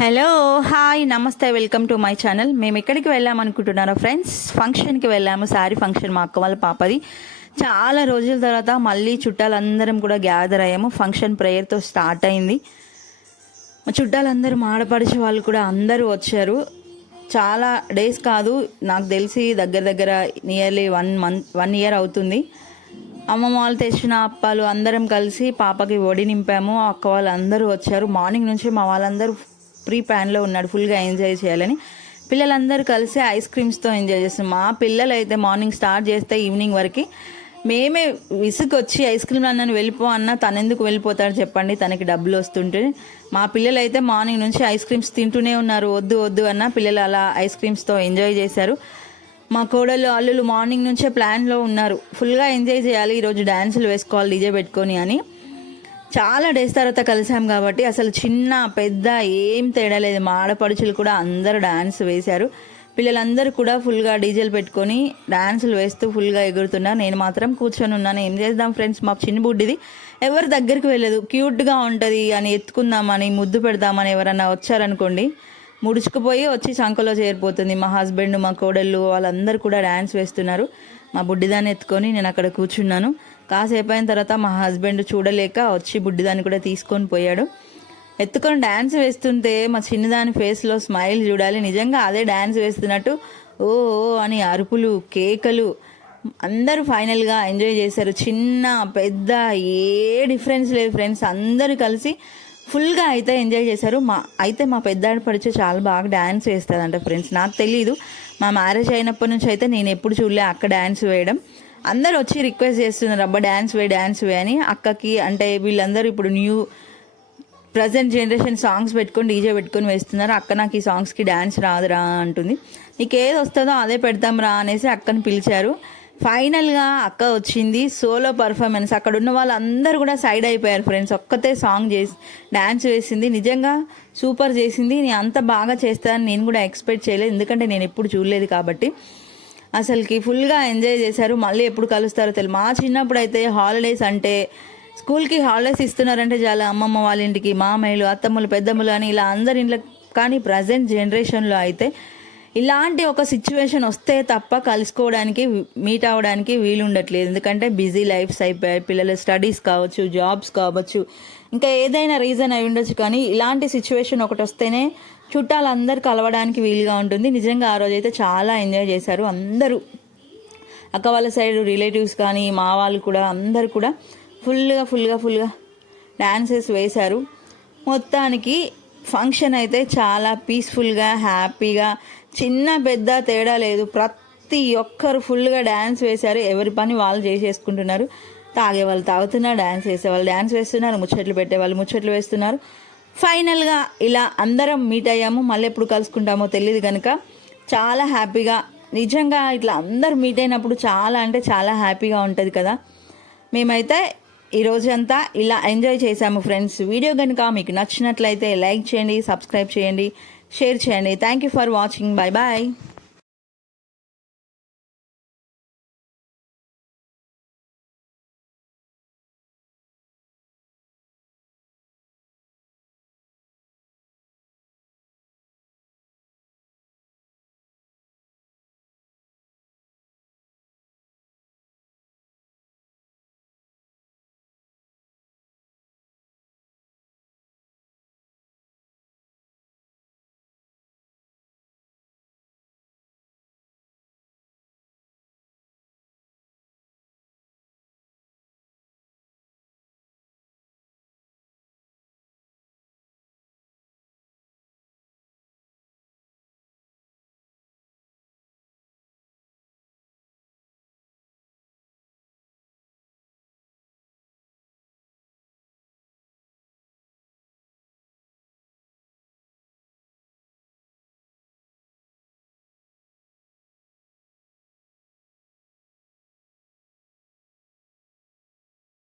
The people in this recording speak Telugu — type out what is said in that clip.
హలో హాయ్ నమస్తే వెల్కమ్ టు మై ఛానల్. మేము ఎక్కడికి వెళ్ళామనుకుంటున్నారా ఫ్రెండ్స్? ఫంక్షన్కి వెళ్ళాము. శారీ ఫంక్షన్ మా అక్క వాళ్ళ పాపది. చాలా రోజుల తర్వాత మళ్ళీ చుట్టాలందరం కూడా గ్యాదర్ అయ్యాము. ఫంక్షన్ ప్రేయర్తో స్టార్ట్ అయింది. మా చుట్టాలందరూ ఆడపడిచే వాళ్ళు కూడా అందరూ వచ్చారు. చాలా డేస్ కాదు, నాకు తెలిసి దగ్గర దగ్గర నియర్లీ 1 ఇయర్ అవుతుంది. అమ్మమ్మ వాళ్ళు తెచ్చిన అప్పాలు అందరం కలిసి పాపకి ఒడి నింపాము. అక్క వాళ్ళు అందరూ వచ్చారు. మార్నింగ్ నుంచి మా వాళ్ళందరూ ప్రీ ప్లాన్లో ఉన్నాడు ఫుల్గా ఎంజాయ్ చేయాలని. పిల్లలందరూ కలిసి ఐస్ క్రీమ్స్తో ఎంజాయ్ చేస్తాం. మా పిల్లలు అయితే మార్నింగ్ స్టార్ట్ చేస్తే ఈవినింగ్ వరకు మేమే విసుకొచ్చి ఐస్ క్రీమ్ అన్న వెళ్ళిపో అన్న, తను ఎందుకు వెళ్ళిపోతాడు చెప్పండి, తనకి డబ్బులు వస్తుంటే. మా పిల్లలు అయితే మార్నింగ్ నుంచి ఐస్ క్రీమ్స్ తింటూనే ఉన్నారు. వద్దు వద్దు అన్న పిల్లలు అలా ఐస్ క్రీమ్స్తో ఎంజాయ్ చేశారు. మా కోడలు అల్లులు మార్నింగ్ నుంచే ప్లాన్లో ఉన్నారు, ఫుల్గా ఎంజాయ్ చేయాలి, ఈరోజు డ్యాన్సులు వేసుకోవాలి డీజే పెట్టుకొని అని. చాలా డేస్ తర్వాత కలిసాం కాబట్టి అసలు చిన్న పెద్ద ఏం తేడా లేదు. మా ఆడపడుచులు కూడా అందరూ డ్యాన్స్ వేశారు. పిల్లలందరూ కూడా ఫుల్గా డీజేలు పెట్టుకొని డ్యాన్సులు వేస్తూ ఫుల్గా ఎగురుతున్నారు. నేను మాత్రం కూర్చొని ఉన్నాను. ఏం చేద్దాం ఫ్రెండ్స్, మా చిన్న బుడ్డిది ఎవరి దగ్గరికి వెళ్ళదు. క్యూట్గా ఉంటుంది అని ఎత్తుకుందామని ముద్దు పెడదామని ఎవరన్నా వచ్చారనుకోండి, ముడుచుకుపోయి వచ్చి చంకలో చేరిపోతుంది. మా హస్బెండ్ మా కోడళ్ళు వాళ్ళందరూ కూడా డ్యాన్స్ వేస్తున్నారు. మా బుడ్డిదాన్ని ఎత్తుకొని నేను అక్కడ కూర్చున్నాను. కాసేపు అయిన తర్వాత మా హస్బెండ్ చూడలేక వచ్చి బుడ్డిదాన్ని కూడా తీసుకొని పోయాడు. ఎత్తుకొని డ్యాన్స్ వేస్తుంటే మా చిన్నదాని ఫేస్లో స్మైల్ చూడాలి. నిజంగా అదే డ్యాన్స్ వేస్తున్నట్టు ఓ అని అరుపులు కేకలు అందరూ ఫైనల్గా ఎంజాయ్ చేశారు. చిన్న పెద్ద ఏ డిఫరెన్స్ లేదు ఫ్రెండ్స్, అందరూ కలిసి ఫుల్గా అయితే ఎంజాయ్ చేశారు. మా పెద్దాడి పడిచే చాలా బాగా డ్యాన్స్ వేస్తుందంట ఫ్రెండ్స్. నాకు తెలీదు, మా మ్యారేజ్ అయినప్పటి నుంచి అయితే నేను ఎప్పుడు చూడలే అక్క డ్యాన్స్ వేయడం. అందరు వచ్చి రిక్వెస్ట్ చేస్తున్నారు, అబ్బా డ్యాన్స్ వే అని. అక్కకి అంటే వీళ్ళందరూ ఇప్పుడు న్యూ ప్రజెంట్ జనరేషన్ సాంగ్స్ పెట్టుకొని డీజే పెట్టుకొని వేస్తున్నారు. అక్క నాకు ఈ సాంగ్స్కి డ్యాన్స్ రాదురా అంటుంది. నీకు ఏది వస్తుందో అదే పెడతాం రా అనేసి అక్కని పిలిచారు. ఫైనల్గా అక్క వచ్చింది, సోలో పర్ఫార్మెన్స్. అక్కడ ఉన్న వాళ్ళందరూ కూడా సైడ్ అయిపోయారు ఫ్రెండ్స్. ఒక్కతే సాంగ్ చేసి డ్యాన్స్ వేసింది. నిజంగా సూపర్ చేసింది. నేను అంత బాగా చేస్తానని నేను కూడా ఎక్స్పెక్ట్ చేయలేదు, ఎందుకంటే నేను ఎప్పుడు చూడలేదు కాబట్టి. అసలుకి ఫుల్గా ఎంజాయ్ చేశారు. మళ్ళీ ఎప్పుడు కలుస్తారో తెలియదు. మా చిన్నప్పుడు అయితే హాలిడేస్ అంటే స్కూల్కి హాలిడేస్ ఇస్తున్నారంటే చాలా అమ్మమ్మ వాళ్ళ ఇంటికి, మామయ్యలు అత్తమ్మలు పెద్దమ్మలు అని ఇలా అందరి ఇంట్లో. కానీ ప్రజెంట్ జనరేషన్లో అయితే ఇలాంటి ఒక సిచ్యువేషన్ వస్తే తప్ప కలుసుకోవడానికి మీట్ అవ్వడానికి వీలు ఉండట్లేదు. ఎందుకంటే బిజీ లైఫ్స్ అయిపోయాయి. పిల్లల స్టడీస్ కావచ్చు, జాబ్స్ కావచ్చు, ఇంకా ఏదైనా రీజన్ అయి ఉండొచ్చు. కానీ ఇలాంటి సిచ్యువేషన్ ఒకటి వస్తేనే చుట్టాలందరూ కలవడానికి వీలుగా ఉంటుంది. నిజంగా ఆ రోజైతే చాలా ఎంజాయ్ చేశారు అందరూ. అక్క వాళ్ళ సైడ్ రిలేటివ్స్ కానీ మా వాళ్ళు కూడా అందరు కూడా ఫుల్గా డ్యాన్సెస్ వేశారు. మొత్తానికి ఫంక్షన్ అయితే చాలా పీస్ఫుల్గా హ్యాపీగా, చిన్న పెద్ద తేడా లేదు, ప్రతి ఒక్కరు ఫుల్గా డ్యాన్స్ వేశారు. ఎవరి పని వాళ్ళు చేసేసుకుంటున్నారు. తాగే వాళ్ళు తాగుతున్నారు, డ్యాన్స్ వేసేవాళ్ళు డ్యాన్స్ వేస్తున్నారు, ముచ్చట్లు పెట్టేవాళ్ళు ముచ్చట్లు వేస్తున్నారు. ఫైనల్గా ఇలా అందరం మీట్ అయ్యాము. మళ్ళీ ఎప్పుడు కలుసుకుంటామో తెలియదు కనుక చాలా హ్యాపీగా, నిజంగా ఇట్లా అందరు మీట్ అయినప్పుడు చాలా అంటే చాలా హ్యాపీగా ఉంటుంది కదా. మేమైతే ఈరోజంతా ఇలా ఎంజాయ్ చేశాము ఫ్రెండ్స్. వీడియో కనుక మీకు నచ్చినట్లయితే లైక్ చేయండి, సబ్స్క్రైబ్ చేయండి, షేర్ చేయండి. Thank you for watching. Bye bye.